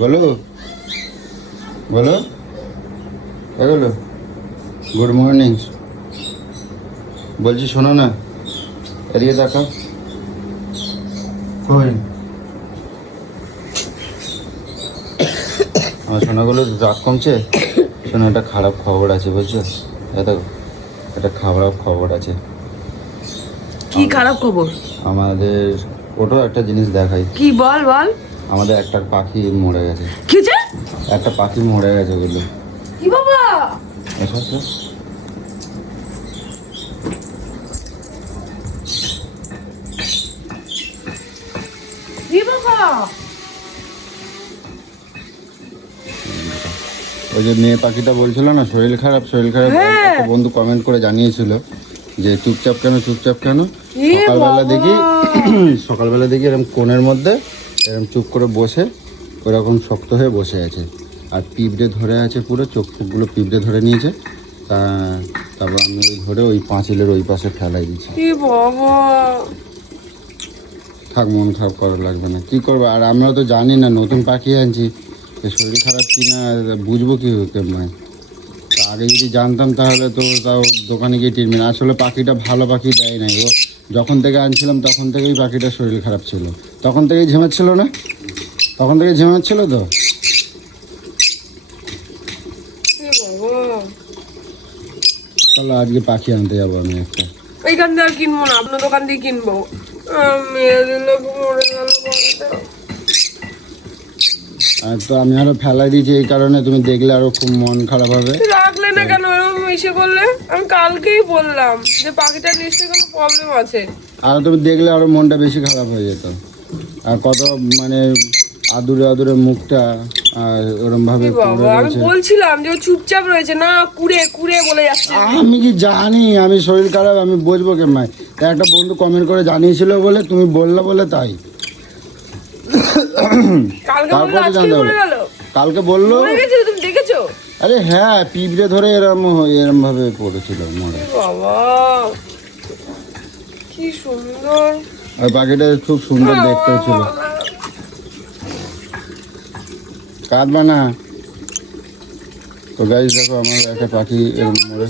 বলো বলো বলো গুড মর্নিং। বলছি শোনো না, এদিকে দেখো। কই আমার সোনাগুলো রাত কমছে? শোনো, একটা খারাপ খবর আছে বুঝছো? দেখো, একটা খারাপ খবর আছে। কি খারাপ খবর? আমাদের ওটা একটা জিনিস দেখাই। কি বল বল। আমাদের একটা পাখি মরে গেছে। কি হয়েছে? একটা পাখি মরে গেছে বলে। কি বাবা? কি বাবা? ওই যে মেয়ে পাখিটা বলছিল না শরীর খারাপ একটা বন্ধু কমেন্ট করে জানিয়েছিল যে চুপচাপ কেন। সকালবেলা দেখি এরকম কোণের মধ্যে এরকম চুপ করে বসে ওরকম শক্ত হয়ে বসে আছে, আর পিঁপড়ে ধরে আছে, পুরো চোখ মুখগুলো পিঁপড়ে ধরে নিয়েছে। তারপর আমি ওই ধরে ওই পাঁচিলের ওই পাশে ফেলাই দিচ্ছি। থাক, মন খারাপ করা লাগবে না, কি করবো। আর আমরা তো জানি না, নতুন পাখি আনছি, শরীর খারাপ কি না বুঝবো কি কেমন। আগে যদি জানতাম তাহলে তো তাও দোকানে গিয়ে ট্রিটমেন্ট। আসলে পাখিটা ভালো পাখি দেয় নাই। ও যখন থেকে আনছিলাম তখন থেকেই পাখিটার শরীর খারাপ ছিল, তখন থেকেই ঝিমাচ্ছিল না, তখন থেকে ঝিমাচ্ছিল তো। চলো আজকে পাখি আনতে যাবো আমি একটা। এইখান থেকে আর কিনবো না, আপনার দোকান দিয়ে কিনবো। মেয়েদের লোক মরে গেল। আর তো আমি আরো ফেলাই দিয়েছি এই কারণে, তুমি দেখলে আরো খুব মন খারাপ হবে। রাখলে না কেন এরকম এসে করলে? আমি কালকেই বললাম যে পাখিটার নিশ্চয়ই কোনো প্রবলেম আছে। আর তুমি দেখলে আরো মনটা বেশি খারাপ হয়ে যেত। আর কত মানে আদুরে মুখটা আর ওরম ভাবে আমি বলছিলাম যে ও চুপচাপ রয়েছে না, কুড়ে বলে যাচ্ছে। আমি কি জানি আমি শরীর খারাপ, আমি বুঝবো কেমন? একটা বন্ধু কমেন্ট করে জানিয়েছিল বলে, তুমি বললে বলে তাই। কালকে বললো তুমি দেখেছো? আরে হ্যাঁ, পিঁপড়ে ধরে এরম ভাবে পড়েছিল মরে। বাবা কি সুন্দর। আর পাখিটা খুব সুন্দর দেখতে ছিল। কাঁদবা না তো গাইস, দেখো আমার একটা পাখি এরম মরে,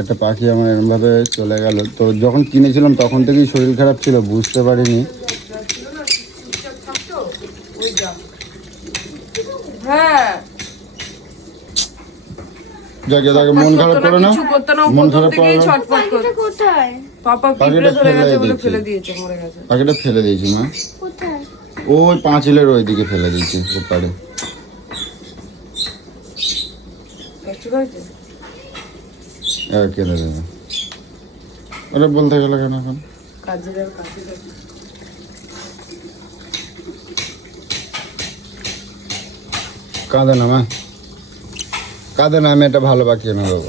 একটা পাখি আমার এরম ভাবে চলে গেল। তো যখন কিনেছিলাম তখন থেকেই শরীর খারাপ ছিল, বুঝতে পারিনি। মন খারাপ করো না, মন খারাপ করো না। পাখিটা ফেলে দিয়েছি মা, ওই পাঁচিলের ওইদিকে ফেলে দিয়েছি ওপারে। কেটে দেবে ওরা বলতে গেল কেন এখন? কাঁদে না মা, কাঁদে না, আমি একটা ভালো পাখি এনে দেবো।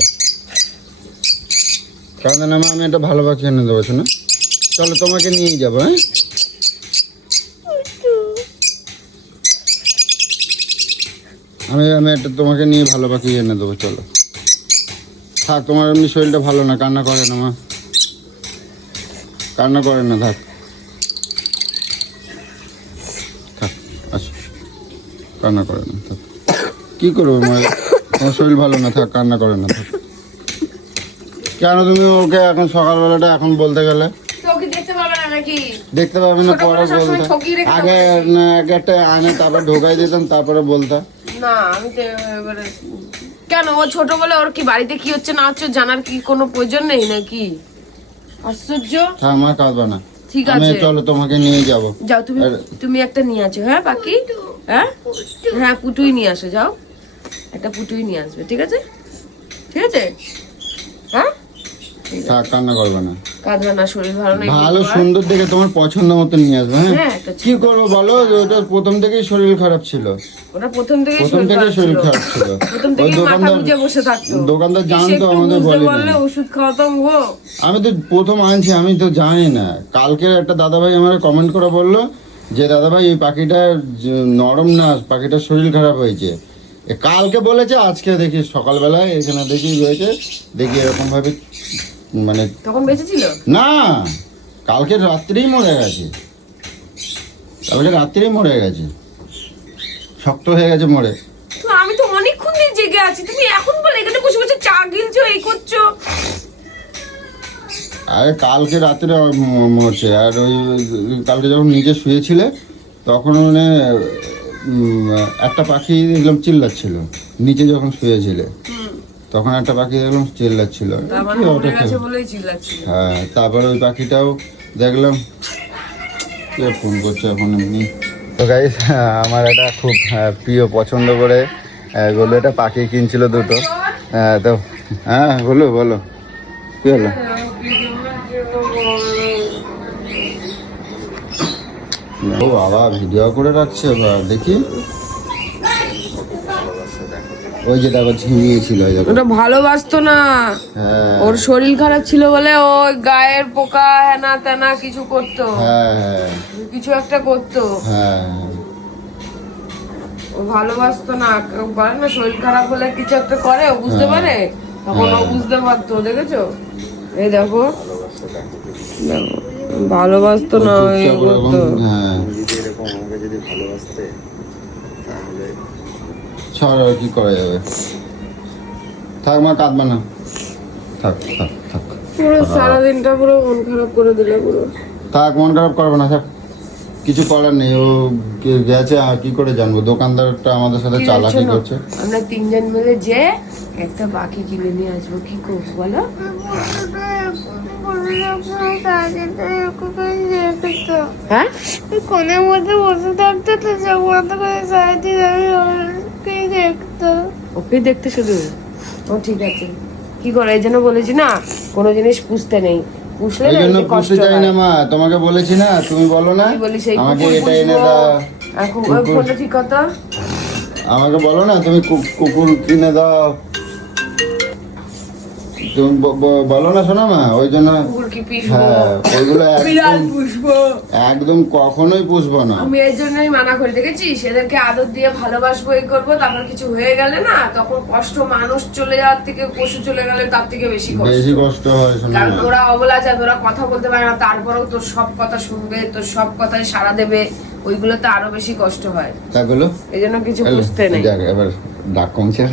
কাঁদে না মা, আমি একটা ভালো পাখি এনে দেবো শোনা। চলো তোমাকে নিয়ে যাবো। হ্যাঁ আমি একটা তোমাকে নিয়ে ভালো পাখি এনে দেবো। চলো থাক, তোমার এমনি শরীরটা ভালো না, কান্না করে না মা, কান্না করে না, থাক থাক, আসো, কান্না করে না, থাক। কি করবো মা, তোমার শরীর ভালো না, থাক, কান্না করে না, থাক। কেন তুমি ওকে এখন সকালবেলাটা এখন বলতে গেলে? দেখতে পাবে না, পরে বলতে। আগে একটা আনে তারপর ঢোকাই দিতাম, তারপরে বলতা না। আমি কেন, ও ছোট বলে ওর কি বাড়িতে কি হচ্ছে না হচ্ছে জানার কি কোনো প্রয়োজন নেই নাকি? আশ্চর্য। হ্যাঁ মা, কাঁদবা না, ঠিক আছে চলো তোমাকে নিয়ে যাবো। যাও, তুমি একটা নিয়ে আছো। হ্যাঁ পাখি, হ্যাঁ পুটুই নিয়ে আসো, যাও একটা পুটুই নিয়ে আসবে। ঠিক আছে ঠিক আছে। হ্যাঁ কান্না করবে না, কাঁদবে না, শরীর ভালো নেই। ভালো সুন্দর দেখে তোমার পছন্দ মতো নিয়ে আসবে। হ্যাঁ কি করবো বলো, ওটা প্রথম থেকেই শরীর খারাপ ছিল। ওটা প্রথম থেকেই শরীর খারাপ ছিল। ওই দোকানদার জানতো, আমাদের বলে ওষুধ খাওয়াতাম গো। আমি তো প্রথম আনছি, আমি তো জানি না। কালকে একটা দাদাভাই আমার কমেন্ট করে বললো যে দাদাভাই এই পাখিটা নরম না, পাখিটার শরীর খারাপ হয়েছে। কালকে বলেছে, আজকে দেখি সকালবেলায় এখানে দেখি রয়েছে, দেখি এরকম ভাবে মানে তখন বেঁচে ছিল না, কালকে রাত্রেই মরে গেছে। তারপরে রাত্রেই মরে গেছে, শক্ত হয়ে গেছে মরে। তো আমি তো অনেকক্ষণ দিন জেগে আছি, তুমি এখন বলে এখানে বসে বসে চা গিলছো, এই করছো। আরে কালকে রাত্রে মরছে। আর ওই কালকে যখন নিচে শুয়েছিলে তখন মানে একটা পাখি দেখলাম চিল্লাচ্ছিল, নিচে যখন শুয়েছিলে তখন একটা পাখি দেখলাম চিল্লাচ্ছিল। হ্যাঁ, তারপরে ওই পাখিটাও দেখলাম। কে ফোন করছে এখন এমনি? তো গাইস, আমার একটা খুব প্রিয় পছন্দ করে বলো একটা পাখি কিনছিল দুটো। তো হ্যাঁ বলো বলো, কি হলো? ও বাবা, ভিডিও করে রাখছে, দেখি। ওই যে দেখো ঝিমিয়েছিল, ওটা ভালোবাসতো না। হ্যাঁ, ওর শরীর খারাপ ছিল বলে ওই গায়ের পোকা হেনা তেনা কিছু করতো, হ্যাঁ কিছু একটা করতো। হ্যাঁ, ও ভালোবাসতো না, বলে না শরীর খারাপ হলে কিছু একটা করে, ও বুঝতে পারে, তখন ও বুঝতে পারতো। দেখেছো, এই দেখো, ভালোবাসতো না, ওই করতো। হ্যাঁ, ছাড়, আর কি করা যাবে। থাক মা, কাঁদবে না, থাক থাক থাক। পুরো সারাদিনটা পুরো মন খারাপ করে দিলে পুরো। থাক, মন খারাপ করবে না, থাক, কিছু করার নেই। ও গেছে, আর কি করে জানবো? দোকানদারটা আমাদের সাথে চালাকি করছে। আমরা তিনজন মিলে যে একটা বাকি কিনে নিয়ে আসবো, কি করবো বলো? হ্যাঁ, কোনের মধ্যে বসে থাকতো তো চোখ বন্ধ করে সারাদিন আমি ওকে দেখতো। ওকে দেখতে শুধু? ও ঠিক আছে, কি করে, এই জন্য বলেছি না কোনো জিনিস পুষতে নেই, পুষলে এই না জন্য এই যে কষ্ট পুষতে চাই না হয়। মা, তোমাকে বলেছি না, তুমি বলো না কি বলিস, এই আমাকে কুকুর এটা এনে পুষবো, দাও। এখন ওই ফোনটা ঠিক কথা। আমাকে বলো না তুমি কুকুর কিনে দাও, তুমি বলো না শোনা মা, ওই জন্য। কুকুর কি পুষবো? হ্যাঁ, ওইগুলো বিড়াল একদম পুষবো? একদম কখনোই পুষবো না। আমি এই জন্যই মানা করে দেখেছিস, এদেরকে আদর দিয়ে ভালোবাসবো, এই করবো, তারপর কিছু হয়ে গেলে না তখন কষ্ট, মানুষ চলে যাওয়ার থেকে পশু চলে গেলে তার থেকে বেশি বেশি কষ্ট। কষ্ট হয় শোনা কারণ মা। ওরা অবলা যায়, ওরা কথা বলতে পারে না, তারপরেও তোর সব কথা শুনবে, তোর সব কথায় সাড়া দেবে, ওইগুলো তো আরো বেশি কষ্ট হয়। তাই বলো, এই জন্য কিছু বুঝতে নেই। দেখ এবার ডাক কমছে।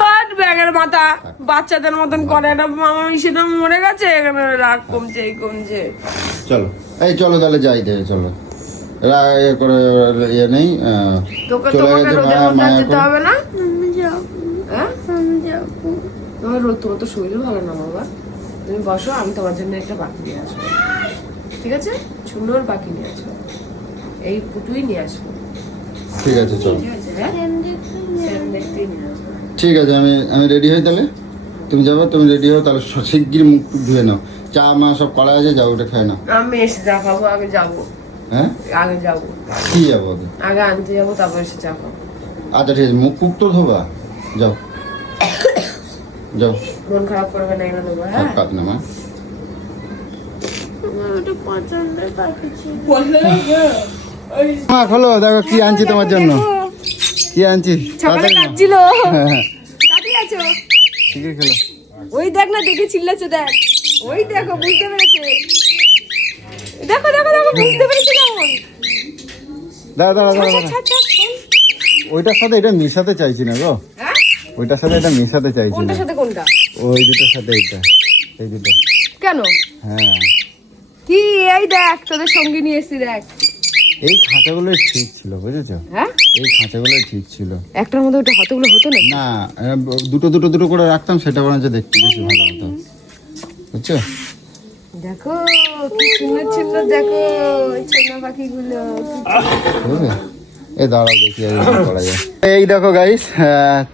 হাট ব্যাগের মাথা বাচ্চাদের মতন করে না, মামা সেটা মরে গেছে, এখানে রাগ কমছে, এই কমছে। চলো, এই চলো তাহলে যাই দে, চলো। এ করে ইয়ে নেই, তোকে চলে তোমাকে গেছে রোদের মায়া, মধ্যে মায়া যেতে করে। হবে না? আমি যাবো, হ্যাঁ, আমি যাবো। তোমার রোদ, তোমার তো শরীর ভালো না বাবা, তুমি বসো, আমি তোমার জন্য একটা বাকি নিয়ে আসবো, ঠিক আছে? সুন্দর বাকি নিয়ে আসবো, এই পুটুই নিয়ে আসবো, ঠিক আছে চলো। ঠিক আছে? হ্যাঁ, সেরকম দেখতেই নিয়ে আসবো। ঠিক আছে, আমি রেডি হই তাহলে। তুমি যাবো, তুমি রেডি হও তাহলে, শিগগির মুখ টুক ধুয়ে নাও। চা মা সব করা আছে, যাও ওটা খায় না। আমি এসে চা খাবো, আগে যাবো, হ্যাঁ, আগে যাবো, কি যাবো আগে? আগে আনতে যাবো, তারপর এসে চা খাবো। আচ্ছা ঠিক আছে, মুখ টুক তো ধোবা, যাও যাও। মন খারাপ করবে না, এনে দেবো। সব হ্যাঁ, কাজ না মা। আমার ওটা পছন্দের পাখি ছিল। মা খোলো, দেখো কি আনছি তোমার জন্য, কি আনছি। সকালে তাড়াতাড়ি নাও। কাঁদছিল, হ্যাঁ হ্যাঁ, তাড়াতাড়ি আছো। ঠিক আছে খেলো। ওই দেখ না, দেখে চিল্লাচ্ছে, দেখ, ওই দেখো, বুঝতে পেরেছে, দেখো দেখো দেখো, বুঝতে পেরেছে কেমন। দাঁড়া দাঁড়া দাঁড়া দাঁড়া, ছাড়, ছাড়, ছাড়। ওইটার সাথে এটা মিশাতে চাইছি না গো, হ্যাঁ, ওইটার সাথে এটা মিশাতে চাইছি না। কোনটার সাথে কোনটা? ওই দুটোর সাথে এইটা, এই দুটো। কেন? হ্যাঁ, কি, এই দেখ তোদের সঙ্গী নিয়ে এসছি, দেখ। এই খাঁচাগুলোই ঠিক ছিল, বুঝেছো? হ্যাঁ, এই খাঁচাগুলোই ঠিক ছিল। একটার মধ্যে ওটা হতগুলো হতো না। না, দুটো দুটো দুটো করে রাখতাম, সেটা বরঞ্চ দেখতে বেশি ভালো হতো, বুঝছো? দেখো কি সুন্দর সুন্দর, দেখো ছোনা পাখিগুলো। বুঝলে? এই দাঁড়াও দেখি আর কি করা যায়। এই দেখো গাইস,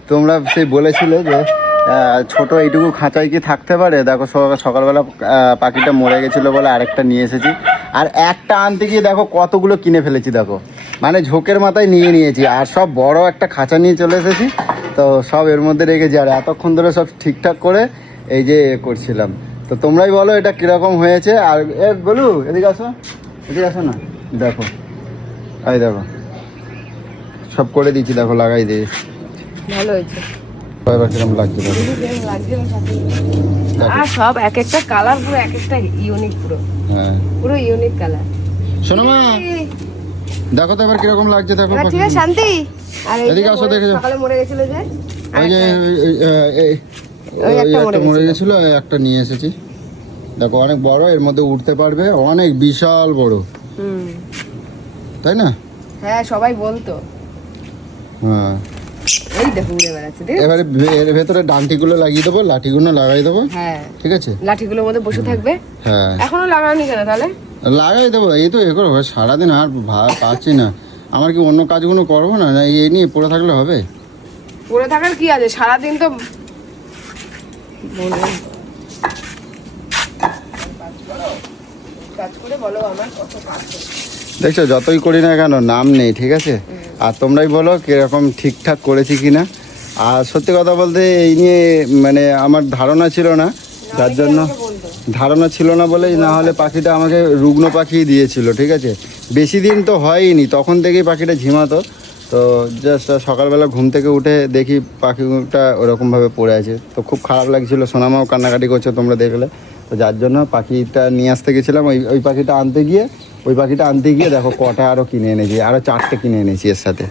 তোমরা সেই বলেছিলে যে ছোট এইটুকু খাঁচায় কি থাকতে পারে। দেখো সকালবেলা পাখিটা মরে গেছিলো বলে আরেকটা নিয়ে এসেছি, আর একটা আনতে গিয়ে দেখো কতগুলো কিনে ফেলেছি। দেখো মানে ঝোঁকের মাথায় নিয়ে নিয়েছি, আর সব বড় একটা খাঁচা নিয়ে চলে এসেছি, তো সব এর মধ্যে রেখেছি। আর এতক্ষণ ধরে সব ঠিকঠাক করে এই যে করছিলাম। তো তোমরাই বলো এটা কিরকম হয়েছে। আর বলু এদিকে আসো, এদিকে আসো না, দেখো এই দেখো সব করে দিচ্ছি, দেখো লাগাই দিয়ে। ভালো হয়েছে, এবার কিরকম লাগছে দেখো। আর সব এক একটা কালার পুরো এক একটা ইউনিক, পুরো হ্যাঁ, পুরো ইউনিক কালার। শোনো মা, দেখো তো এবার কিরকম লাগছে দেখো এবার ঠিক আছে পাখিগুলো। শান্তি। আর এই এদিকে আসো, দেখে যাও। সকালে মরে গেছিল যে ওই যে ওই একটা মরে মরে গেছিল, একটা নিয়ে এসেছি। দেখো অনেক বড়, এর মধ্যে উঠতে পারবে, অনেক বিশাল বড়, হুম তাই না? হ্যাঁ সবাই বলতো। হ্যাঁ, এই দেখো উড়ে বেড়াচ্ছে দেখ। এবারে এর ভেতরে ডান্টিগুলো লাগিয়ে দেবো, লাঠিগুলো লাগাই দেবো, হ্যাঁ ঠিক আছে? লাঠিগুলোর মধ্যে বসে থাকবে। হ্যাঁ এখনো লাগাওনি কেন তাহলে? লাগাই দেবো, এই তো এ করবো সারাদিন, আর পাচ্ছি না। আমার কি অন্য কাজগুলো করবো না, না এই নিয়ে পড়ে থাকলে হবে? পড়ে থাকার কি আছে, সারাদিন তো কাজ করে বলো আমার কত কাজ করতে। দেখছো যতই করি না কেন নাম নেই, ঠিক আছে? আর তোমরাই বলো কিরকম ঠিকঠাক করেছি কিনা। আর সত্যি কথা বলতে এই নিয়ে মানে আমার ধারণা ছিল না, যার জন্য ধারণা ছিল না বলেই না হলে পাখিটা আমাকে রুগ্ন পাখি দিয়েছিল, ঠিক আছে? বেশি দিন তো হয়নি, তখন থেকেই পাখিটা ঝিমাতো। তো জাস্ট সকালবেলা ঘুম থেকে উঠে দেখি পাখিটা ওরকমভাবে পড়ে আছে, তো খুব খারাপ লাগছিল। সোনামাও কান্নাকাটি করছে, তোমরা দেখলে। তো যার জন্য পাখিটা নিয়ে আসতে গেছিলাম। ওই পাখিটা আনতে গিয়ে দেখো কটা আরও কিনে এনেছি, আরও 4টে কিনে এনেছি এর সাথে।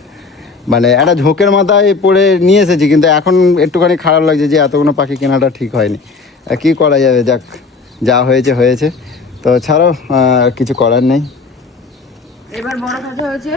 মানে একটা ঝোঁকের মাথায় পড়ে নিয়ে এসেছি, কিন্তু এখন একটুখানি খারাপ লাগছে যে এতগুলো পাখি কেনাটা ঠিক হয়নি। কী করা যাবে, যাক যা হয়েছে। তো ছাড়ো, কিছু করার নেই। এবার বড় কথা হয়েছে